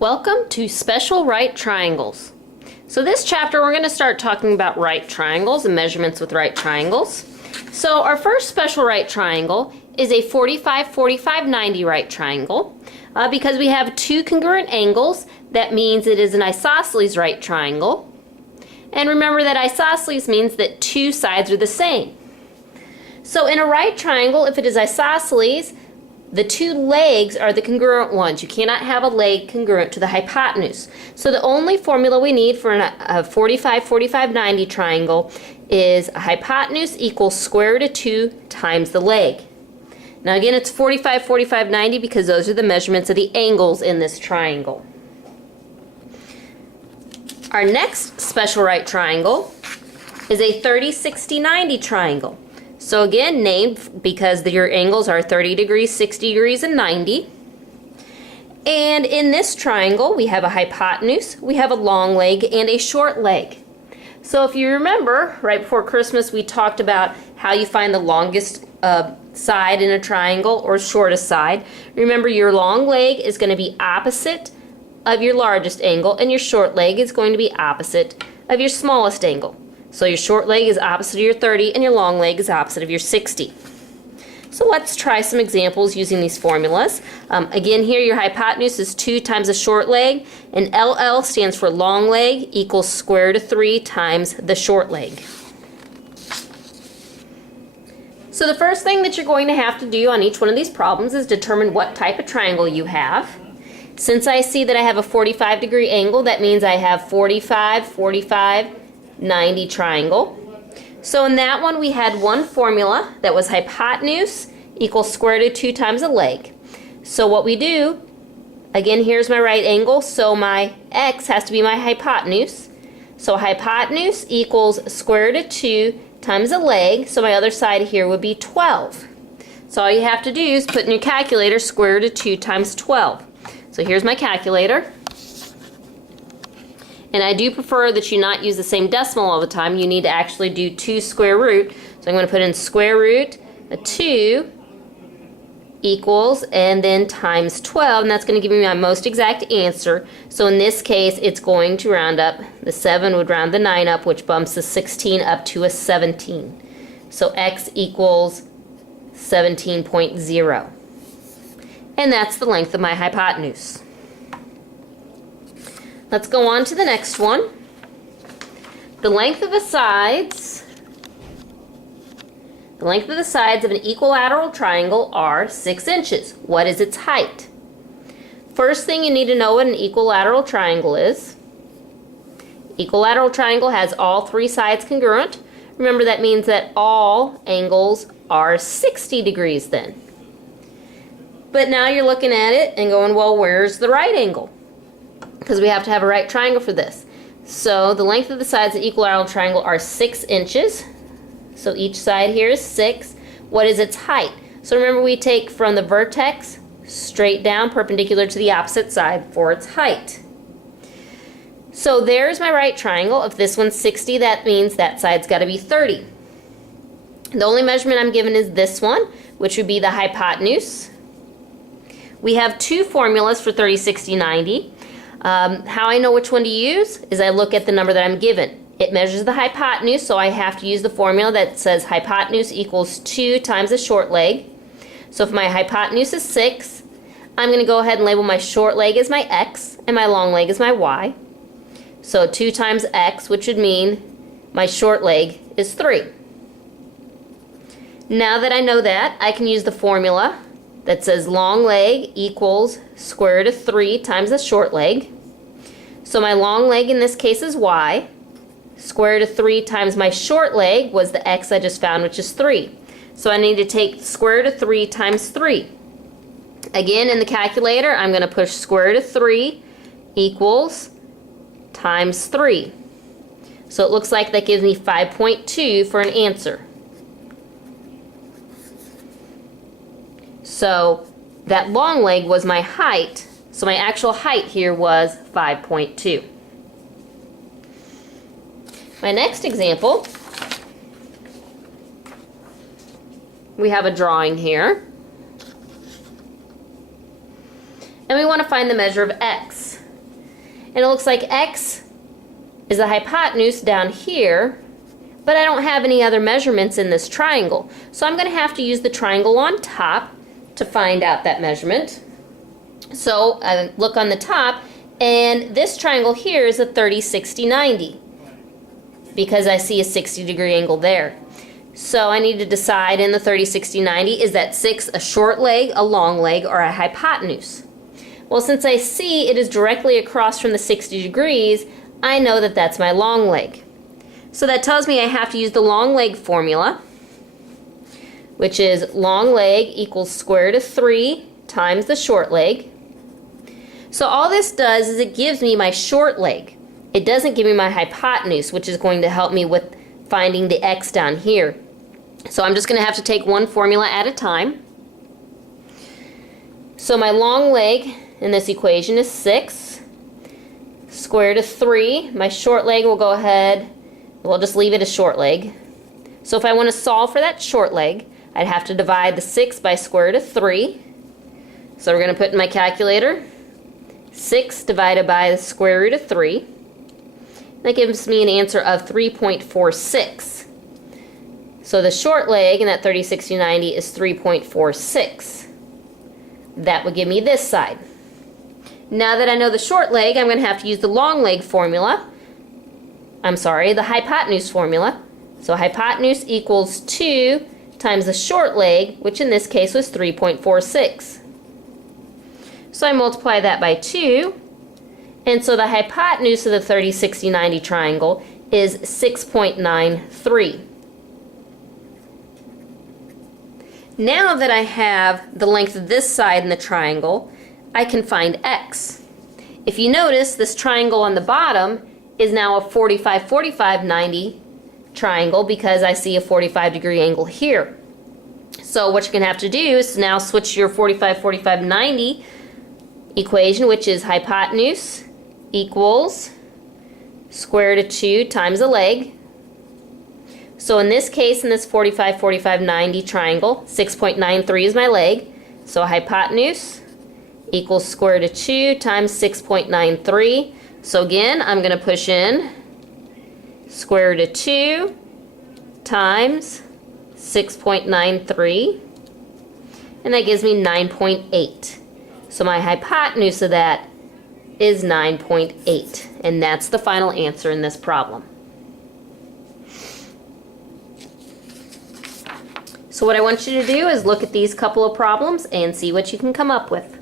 Welcome to Special Right Triangles. So this chapter we're going to start talking about right triangles and measurements with right triangles. So our first special right triangle is a 45, 45, 90 right triangle. Because we have two congruent angles, that means it is an isosceles right triangle. And remember that isosceles means that two sides are the same. So in a right triangle, if it is isosceles, the two legs are the congruent ones. You cannot have a leg congruent to the hypotenuse. So the only formula we need for a 45, 45, 90 triangle is a hypotenuse equals square root of 2 times the leg. Now again, it's 45, 45, 90 because those are the measurements of the angles in this triangle. Our next special right triangle is a 30, 60, 90 triangle. So again, named because your angles are 30 degrees, 60 degrees, and 90. And in this triangle, we have a hypotenuse, we have a long leg, and a short leg. So if you remember, right before Christmas, we talked about how you find the longest side in a triangle or shortest side. Remember, your long leg is going to be opposite of your largest angle, and your short leg is going to be opposite of your smallest angle. So your short leg is opposite of your 30 and your long leg is opposite of your 60. So let's try some examples using these formulas. Again, here your hypotenuse is 2 times the short leg, and LL stands for long leg equals square root of 3 times the short leg. So the first thing that you're going to have to do on each one of these problems is determine what type of triangle you have. Since I see that I have a 45-degree angle, that means I have 45, 45, 90 triangle. So in that one we had one formula that was hypotenuse equals square root of 2 times the leg. So what we do, again, here's my right angle, so my x has to be my hypotenuse. So hypotenuse equals square root of 2 times the leg, so my other side here would be 12. So all you have to do is put in your calculator square root of 2 times 12. So here's my calculator. And I do prefer that you not use the same decimal all the time. You need to actually do 2 square root. So I'm going to put in square root of 2 equals and then times 12, and that's going to give me my most exact answer. So in this case, it's going to round up. The 7 would round the 9 up, which bumps the 16 up to a 17. So x equals 17.0. And that's the length of my hypotenuse. Let's go on to the next one. The length of the sides of an equilateral triangle are 6 inches. What is its height? First thing you need to know what an equilateral triangle is. Equilateral triangle has all 3 sides congruent. Remember, that means that all angles are 60 degrees then. But now you're looking at it and going, well, where's the right angle? Because we have to have a right triangle for this. So the length of the sides of the equilateral triangle are 6 inches. So each side here is 6. What is its height? So remember, we take from the vertex straight down perpendicular to the opposite side for its height. So there's my right triangle. If this one's 60, that means that side's got to be 30. The only measurement I'm given is this one, which would be the hypotenuse. We have 2 formulas for 30, 60, 90. How I know which one to use is I look at the number that I'm given. It measures the hypotenuse, so I have to use the formula that says hypotenuse equals 2 times the short leg. So if my hypotenuse is 6, I'm going to go ahead and label my short leg as my x and my long leg as my y. So 2 times x, which would mean my short leg is 3. Now that I know that, I can use the formula that says long leg equals square root of 3 times the short leg. So my long leg in this case is y. Square root of 3 times my short leg was the x I just found, which is 3. So I need to take square root of 3 times 3. Again, in the calculator, I'm going to push square root of 3 equals times 3. So it looks like that gives me 5.2 for an answer. So that long leg was my height, so my actual height here was 5.2. My next example, we have a drawing here. And we want to find the measure of x. And it looks like x is the hypotenuse down here, but I don't have any other measurements in this triangle. So I'm going to have to use the triangle on top to find out that measurement. So I look on the top, and this triangle here is a 30, 60, 90 because I see a 60-degree angle there. So I need to decide in the 30, 60, 90, is that 6 a short leg, a long leg, or a hypotenuse? Well, since I see it is directly across from the 60 degrees, I know that that's my long leg. So that tells me I have to use the long leg formula, which is long leg equals square root of 3 times the short leg. So all this does is it gives me my short leg. It doesn't give me my hypotenuse, which is going to help me with finding the x down here. So I'm just going to have to take one formula at a time. So my long leg in this equation is 6. Square root of 3. My short leg will go ahead, we'll just leave it a short leg. So if I want to solve for that short leg, I'd have to divide the 6 by square root of 3. So we're going to put in my calculator 6 divided by the square root of 3. That gives me an answer of 3.46. So the short leg in that 30, 60, 90 is 3.46. That would give me this side. Now that I know the short leg, I'm going to have to use the long leg formula. The hypotenuse formula. So hypotenuse equals 2 times the short leg, which in this case was 3.46. So I multiply that by 2. And so the hypotenuse of the 30, 60, 90 triangle is 6.93. Now that I have the length of this side in the triangle, I can find x. If you notice, this triangle on the bottom is now a 45, 45, 90 triangle because I see a 45-degree angle here. So what you're going to have to do is now switch your 45, 45, 90 equation, which is hypotenuse equals square root of 2 times a leg. So in this case, in this 45, 45, 90 triangle, 6.93 is my leg. So hypotenuse equals square root of 2 times 6.93. So again, I'm going to push in square root of 2 times 6.93. And that gives me 9.8. So my hypotenuse of that is 9.8, and that's the final answer in this problem. So what I want you to do is look at these couple of problems and see what you can come up with.